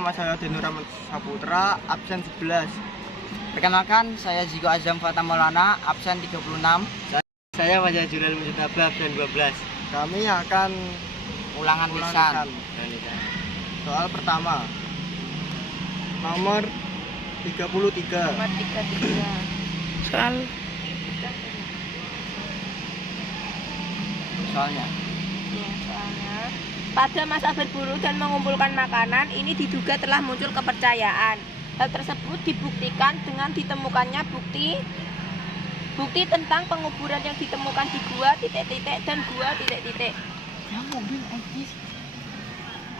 Nama saya Denura Saputra, absen 11. Perkenalkan, saya Ziko Azam Fata Maulana, absen 36. Saya Wajah Jural Mujtaba, absen 12. Kami akan Ulangan lisan. Soal pertama, nomor 33. Nomor 33. Soalnya Ya, soalnya pada masa berburu dan mengumpulkan makanan, ini diduga telah muncul kepercayaan. Hal tersebut dibuktikan dengan ditemukannya bukti tentang penguburan yang ditemukan di gua titik-titik dan gua titik-titik.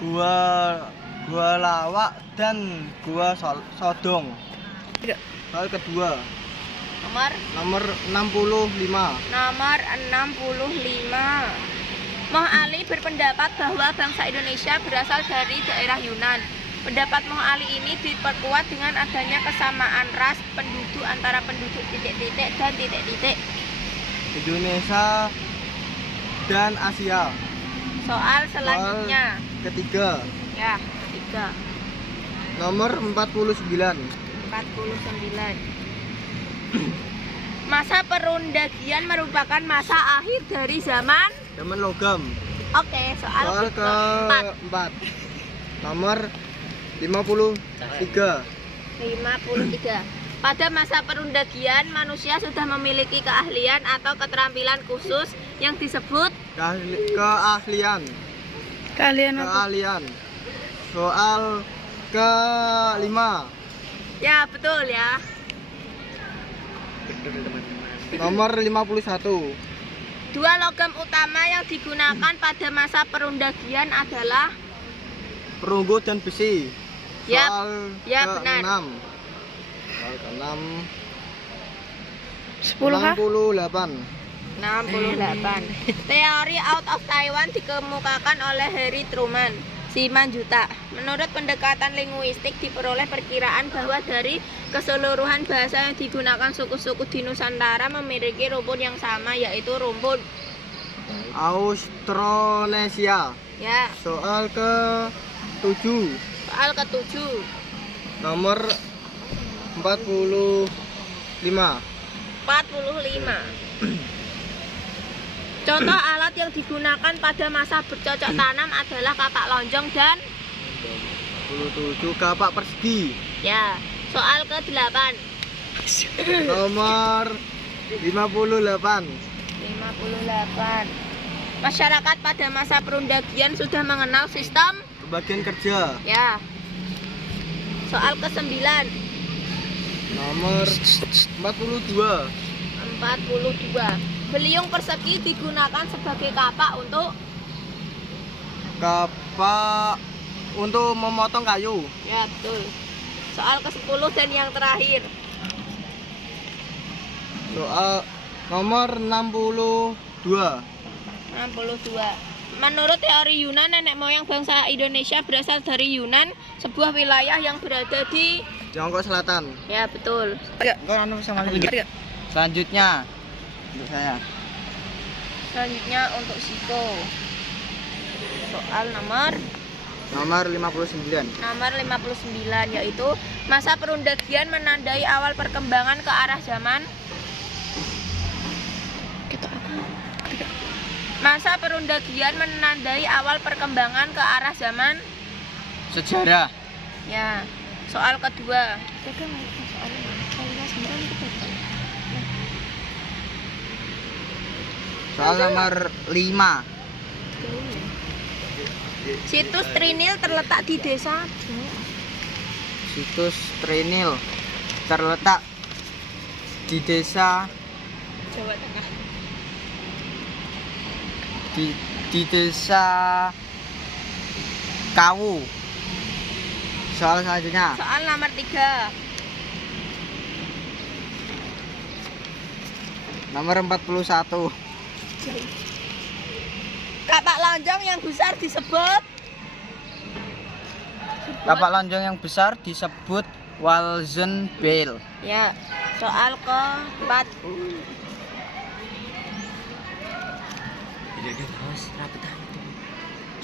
Gua Lawak dan Gua Sodong. Soal kedua, nomor 65. Nomor 65. Moh Ali berpendapat bahwa bangsa Indonesia berasal dari daerah Yunan. Pendapat Moh Ali ini diperkuat dengan adanya kesamaan ras penduduk antara penduduk titik-titik dan titik-titik. Indonesia dan Asia. Soal selanjutnya. Ketiga, Ya, 3. nomor 49. 49. Masa perundagian merupakan masa akhir dari zaman. Zaman logam. Oke, soal keempat. keempat, nomor 53. 53. Pada masa perundagian, manusia sudah memiliki keahlian atau keterampilan khusus yang disebut Keahlian. Soal kelima, ya, betul ya. nomor 51. Dua logam utama yang digunakan pada masa perundagian adalah Perunggu dan besi. Yap, Soal ya, benar. ke-6. Soal ke-6. 68. 68. Teori out of Taiwan dikemukakan oleh Harry Truman Simanjuta. Menurut pendekatan linguistik diperoleh perkiraan bahwa dari keseluruhan bahasa yang digunakan suku-suku di Nusantara memiliki rumpun yang sama, yaitu rumpun Austronesia. ya. Soal ke-7. Soal ke-7. Nomor 45. 45. Contoh alat yang digunakan pada masa bercocok tanam adalah kapak lonjong dan 47. Kapak persegi. ya. Soal ke-8. Nomor 58. 58. Masyarakat pada masa perundagian sudah mengenal sistem. Pembagian kerja. Ya. Soal ke-9. Nomor 42. 42. Beliung persegi digunakan sebagai kapak untuk Memotong kayu. ya, betul. Soal ke-10 dan yang terakhir. Soal nomor 62. 62. Menurut teori Yunan, nenek moyang bangsa Indonesia berasal dari Yunan, sebuah wilayah yang berada di Tiongkok Selatan. ya, betul. selanjutnya untuk saya. Selanjutnya untuk Siko. Soal nomor 59. 59, yaitu masa perundagian menandai awal perkembangan ke arah zaman. Masa perundagian menandai awal perkembangan ke arah zaman Sejarah. ya. Soal kedua. Soal nomor 5. Situs Trinil terletak di desa. Situs Trinil terletak di desa Jawa Tengah. di desa Kawu. Soal selanjutnya. Soal nomor 3. Nomor 41. Kapak lonjong yang besar disebut Kapak lonjong yang besar disebut Walzenbeil. ya. Soal ke-4.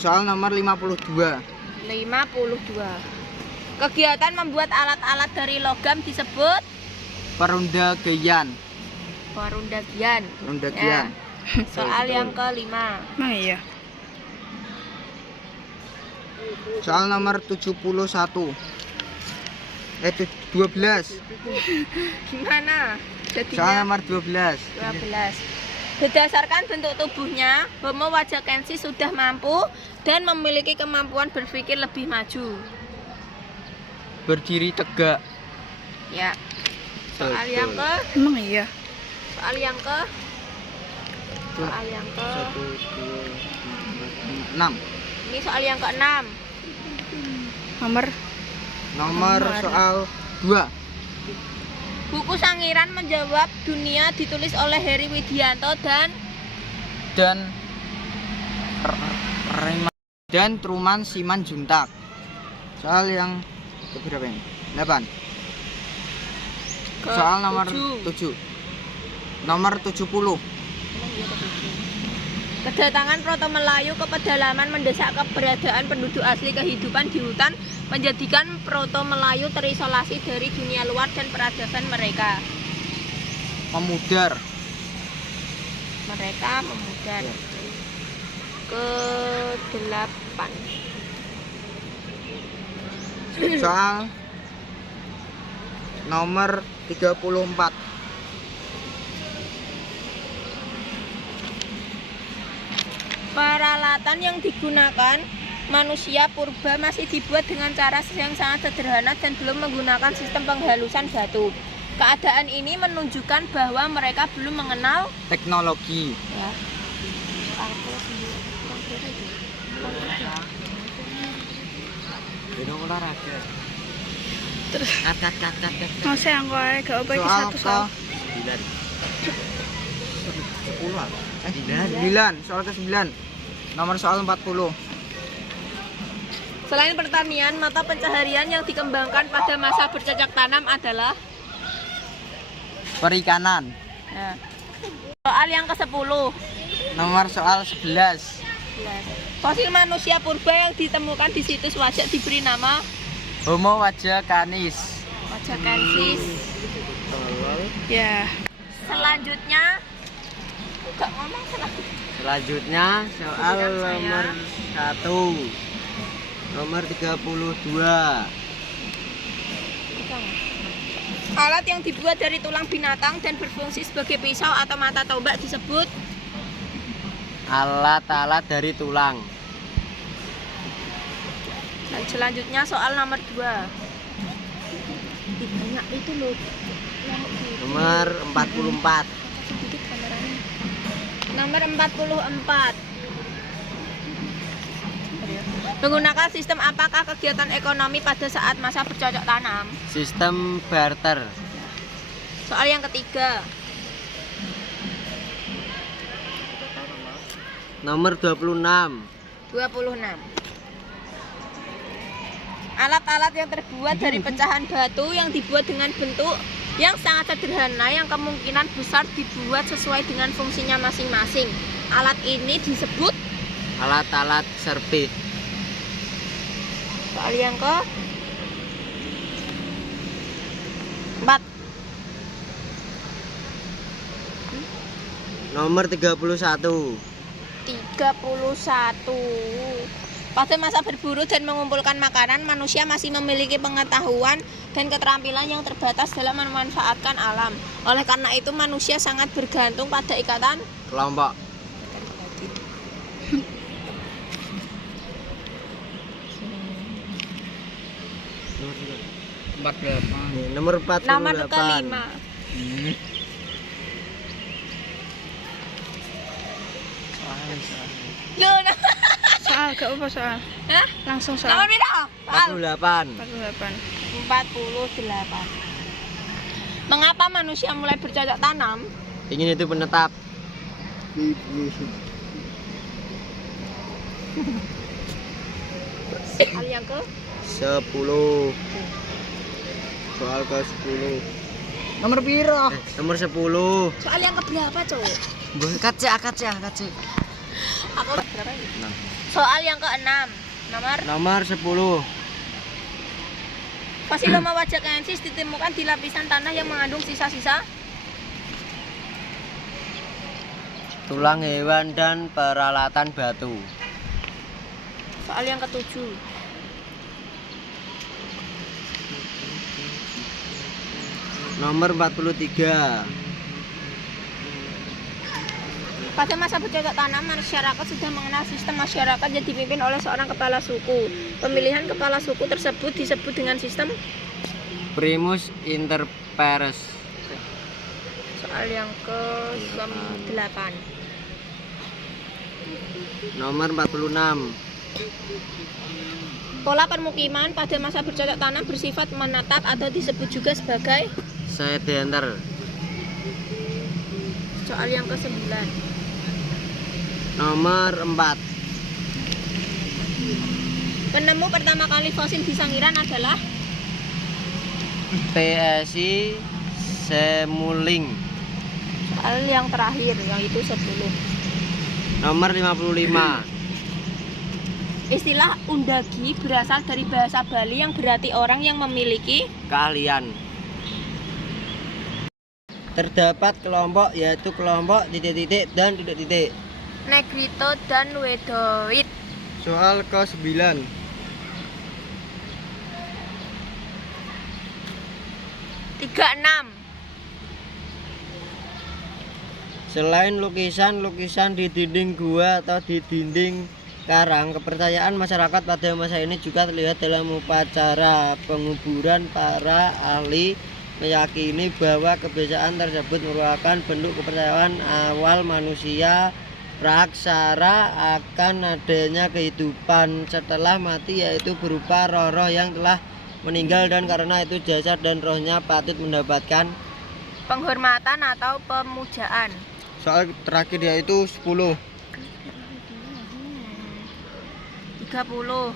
Soal nomor 52. 52. Kegiatan membuat alat-alat dari logam disebut Perundagian. perundagian. Perundagian. Soal yang kelima. Nah iya. Soal nomor 71. 12. Gimana? Soal Jadinya nomor 12. 12. Berdasarkan bentuk tubuhnya, Homo wajakensis sudah mampu dan memiliki kemampuan berpikir lebih maju. Berdiri tegak. Ya. Soal yang ke Emang iya. soal yang ke soal yang ke 1, 2, 3, 4, 5, 6. ini soal yang ke-6. Nomor Nomor soal 2. Buku Sangiran Menjawab Dunia ditulis oleh Heri Widianto dan Truman Simanjuntak. Soal yang keberapa ini? 8. Soal nomor 7. Nomor 70. Kedatangan Proto Melayu ke pedalaman mendesak keberadaan penduduk asli kehidupan di hutan menjadikan Proto Melayu terisolasi dari dunia luar dan peradaban mereka. Memudar. Mereka memudar. Ke-8. Soal nomor 34. Peralatan yang digunakan manusia purba masih dibuat dengan cara yang sangat sederhana dan belum menggunakan sistem penghalusan batu. Keadaan ini menunjukkan bahwa mereka belum mengenal Teknologi. ya. Ini olahraga. Terus Kat. masih yang kowe gak apa iki Soal satu soal. 9. 10. 9. 9. Soal ke-9. Nomor soal 40. Selain pertanian, mata pencaharian yang dikembangkan pada masa bercocok tanam adalah Perikanan. ya. Soal yang ke-10. Nomor soal 11. Fosil manusia purba yang ditemukan di situs Wajak diberi nama Homo wajakanis. Wajakensis. Ya. Selanjutnya enggak ngomong selanjutnya. Selanjutnya soal Kemudian saya- nomor 1. Nomor 32. Alat yang dibuat dari tulang binatang dan berfungsi sebagai pisau atau mata tombak disebut Alat-alat dari tulang. dan selanjutnya soal nomor 2. Banyak itu loh. Nomor 44. Sedikit kameranya. Nomor 44. Menggunakan sistem apakah kegiatan ekonomi pada saat masa bercocok tanam? Sistem barter. Soal yang ketiga. Nomor 26. 26. Alat-alat yang terbuat dari pecahan batu yang dibuat dengan bentuk yang sangat sederhana yang kemungkinan besar dibuat sesuai dengan fungsinya masing-masing. Alat ini disebut Alat-alat serpit. soal yang ke 4. Nomor 31. 31. Pada masa berburu dan mengumpulkan makanan, manusia masih memiliki pengetahuan dan keterampilan yang terbatas dalam memanfaatkan alam. Oleh karena itu, manusia sangat bergantung pada ikatan Kelompok. Nomor 48. nomor kelima. Loh, Soal gak apa soal. Hah? Langsung nomor soal. berapa? Soal 48. 48. 48. Mengapa manusia mulai bercocok tanam? Ingin itu menetap. Soal yang ke 10. Soal ke 10. Nomor piro? Nomor 10. soal yang ke berapa, Cok? Kaca. Aku berapa ini? Soal yang ke-6. Nomor Nomor 10. Fosil Homo wajakensis ditemukan di lapisan tanah yang mengandung sisa-sisa Tulang hewan dan peralatan batu. soal yang ketujuh. Nomor 43. Pada masa bercocok tanam, masyarakat sudah mengenal sistem masyarakat yang dipimpin oleh seorang kepala suku. Pemilihan kepala suku tersebut disebut dengan sistem Primus inter pares. soal yang ke-8. Nomor 46. Pola permukiman pada masa bercocok tanam bersifat menetap atau disebut juga sebagai Sedenter. soal yang ke-9. Nomor 4. Penemu pertama kali fosil di Sangiran adalah PSI Semuling. soal yang terakhir, yang itu 10. Nomor 55. Istilah undagi berasal dari bahasa Bali yang berarti orang yang memiliki Keahlian. Terdapat kelompok yaitu kelompok titik-titik dan titik-titik. Negrito dan Wedoid. Soal ke-9. Selain lukisan di dinding gua atau di dinding karang, kepercayaan masyarakat pada masa ini juga terlihat dalam upacara penguburan. Para ahli meyakini bahwa kebiasaan tersebut merupakan bentuk kepercayaan awal manusia praksara akan adanya kehidupan setelah mati, yaitu berupa roh-roh yang telah meninggal, dan karena itu jasad dan rohnya patut mendapatkan penghormatan atau pemujaan. Soal terakhir yaitu 10. 30.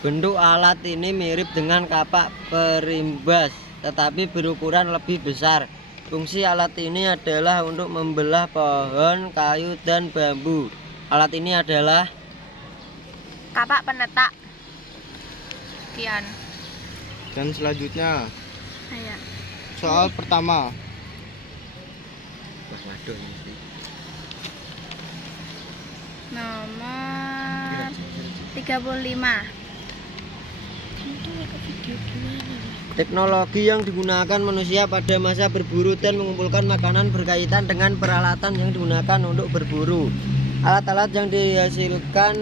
Bentuk alat ini mirip dengan kapak perimbas, tetapi berukuran lebih besar. Fungsi alat ini adalah untuk membelah pohon, kayu, dan bambu. Alat ini adalah Kapak penetak. Sekian. dan selanjutnya Ayo. soal pertama. Nomor 35. Teknologi yang digunakan manusia pada masa berburu dan mengumpulkan makanan berkaitan dengan peralatan yang digunakan untuk berburu. Alat-alat yang dihasilkan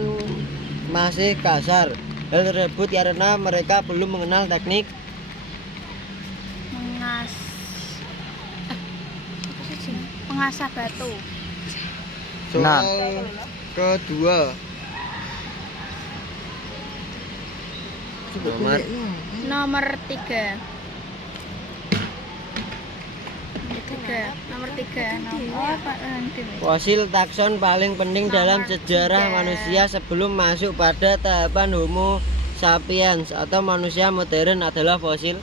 masih kasar. Hal tersebut karena mereka belum mengenal teknik Pengasah batu. soal kedua. Nomor 3. Nomor 3. Fosil takson paling penting dalam sejarah manusia sebelum masuk pada tahapan Homo sapiens atau manusia modern adalah fosil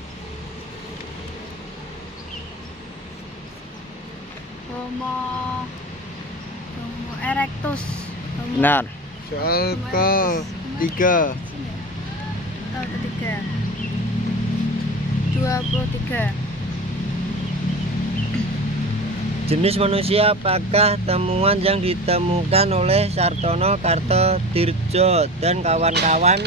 Homo erectus. benar. Soal ketiga. Ketiga. 23. Jenis manusia apakah temuan yang ditemukan oleh Sartono Kartodirjo dan kawan-kawan?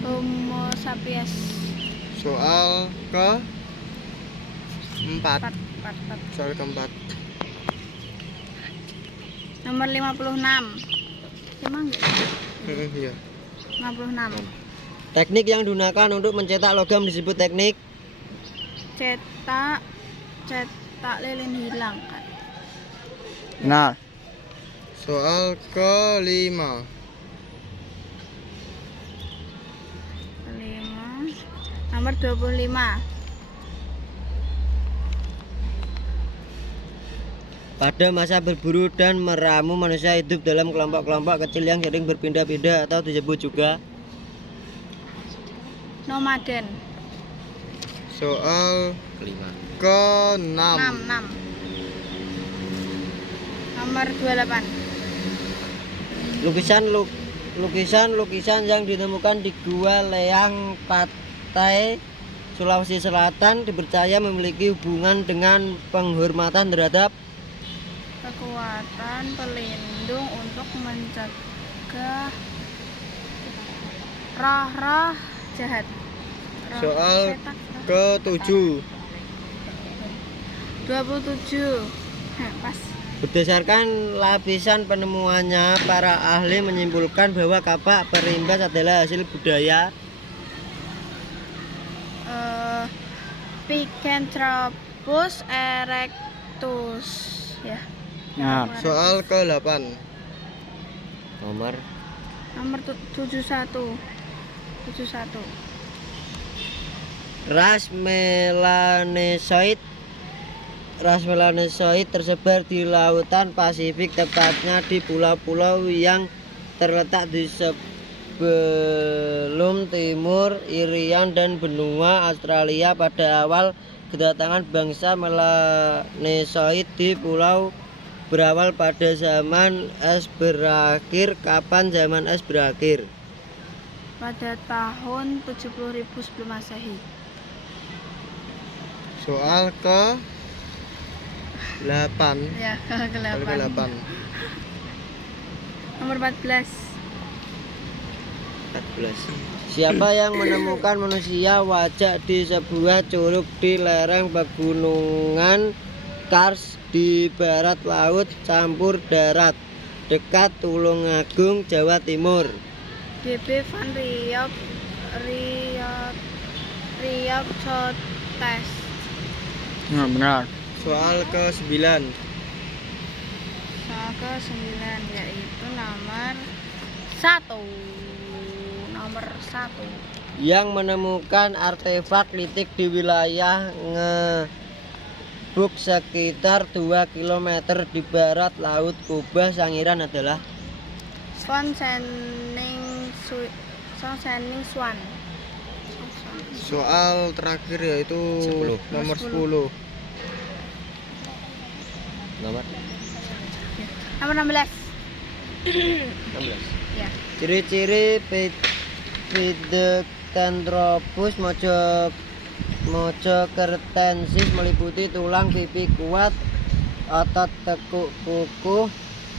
Homo sapiens. Soal keempat. 4. Soal keempat. Nomor 56. Emang enggak? Iya. 56. Teknik yang digunakan untuk mencetak logam disebut teknik Cetak lilin hilang kan. Nah. Soal kelima. 5. Nomor 25. Pada masa berburu dan meramu, manusia hidup dalam kelompok-kelompok kecil yang sering berpindah-pindah atau disebut juga Nomaden. soal ke-6. 6. Nomor 28. lukisan-lukisan yang ditemukan di Gua Leang Patai, Sulawesi Selatan dipercaya memiliki hubungan dengan penghormatan terhadap Kekuatan pelindung untuk mencegah roh-roh jahat. Soal Setan. ke-7. 27. Pas. Berdasarkan lapisan penemuannya, para ahli menyimpulkan bahwa kapak perimbas adalah hasil budaya Picanthropus erectus ya. Nah, soal ke-8. Nomor 71. ras melanesoid tersebar di lautan Pasifik, tepatnya di pulau-pulau yang terletak di sebelum timur Irian dan benua Australia. Pada awal kedatangan bangsa melanesoid di pulau berawal pada zaman es berakhir. Kapan zaman es berakhir? Pada tahun 70.000 sebelum Masehi. Soal ke 8. Ya, ke-8. Nomor 14. Siapa yang menemukan manusia wajak di sebuah curug di lereng pegunungan Kars di barat laut campur darat dekat Tulungagung, Jawa Timur? DB Van Riop Cotes. nah benar. Soal ke-9. Soal ke-9 yaitu nomor 1. Yang menemukan artefak litik di wilayah Ngebuk sekitar 2 km di barat laut Kubah Sangiran adalah Swan Senning Swan. soal terakhir yaitu 10. nomor 10. Nomor Nomor 16. 16. Ya. Ciri-ciri Pithecanthropus mojokertensis meliputi tulang pipi kuat, otot tekuk kuku,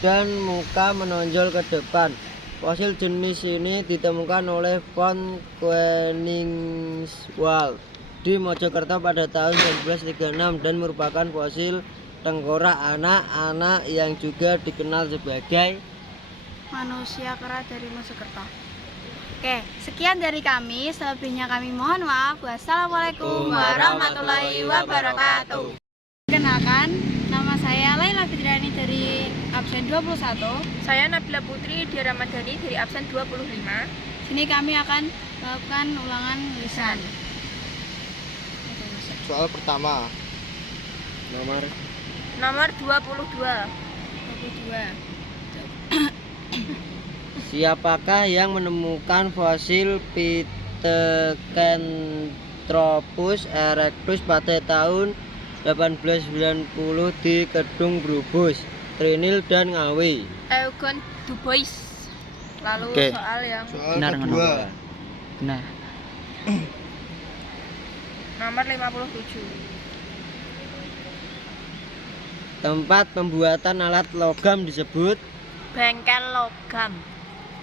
dan muka menonjol ke depan. Fosil jenis ini ditemukan oleh von Koenigswald di Mojokerto pada tahun 1936 dan merupakan fosil tengkorak anak-anak yang juga dikenal sebagai Manusia kera dari Mojokerto. Oke, sekian dari kami. Selebihnya kami mohon maaf. Wassalamualaikum warahmatullahi wabarakatuh. Kenalkan, nama saya Laila Fitriani dari absen 21. Saya Nabila Putri di Ramadhani dari absen 25. Sini kami akan melakukan ulangan lisan. soal pertama. Nomor 22. 22. Siapakah yang menemukan fosil Pithecanthropus erectus pada tahun 1890 di Kedung Brubus, Trinil dan Ngawi? Eugen Dubois. Lalu Oke. soal yang Benar, kedua. Benar. nomor 57. Tempat pembuatan alat logam disebut? Bengkel logam.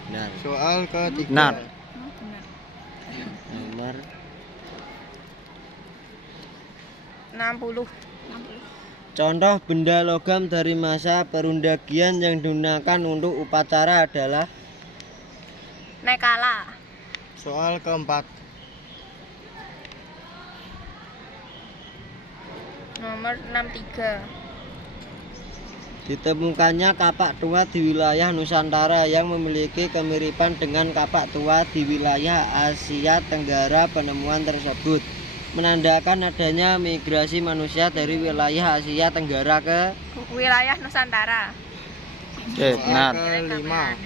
Benar. Soal ketiga. Benar. Benar. Nomor 60. contoh benda logam dari masa perundagian yang digunakan untuk upacara adalah? Nekala. Soal keempat. Nomor 63. Ditemukannya kapak tua di wilayah Nusantara yang memiliki kemiripan dengan kapak tua di wilayah Asia Tenggara. Penemuan tersebut menandakan adanya migrasi manusia dari wilayah Asia Tenggara ke Wilayah Nusantara. Oke, benar. kelima.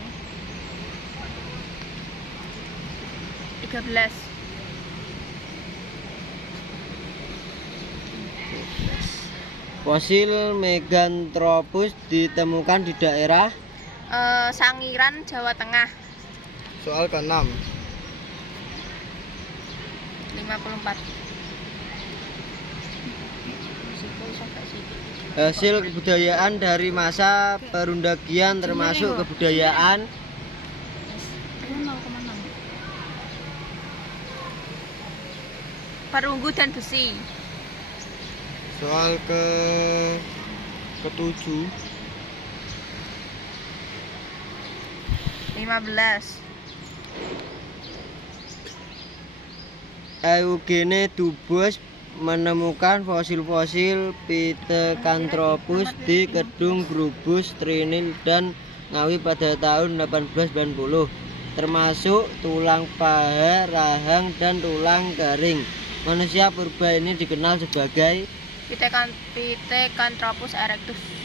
13. Fosil Meganthropus ditemukan di daerah? Sangiran, Jawa Tengah. Soal ke-6. 54. Hasil kebudayaan dari masa perundagian termasuk kebudayaan Perunggu dan besi. soal ke-7. 15. Eugene Dubus menemukan fosil-fosil Pithecanthropus di Kedung Grubus, Trinidad, Ngawi pada tahun 1890, termasuk tulang paha, rahang, dan tulang garing. Manusia purba ini dikenal sebagai Pithecanthropus erectus.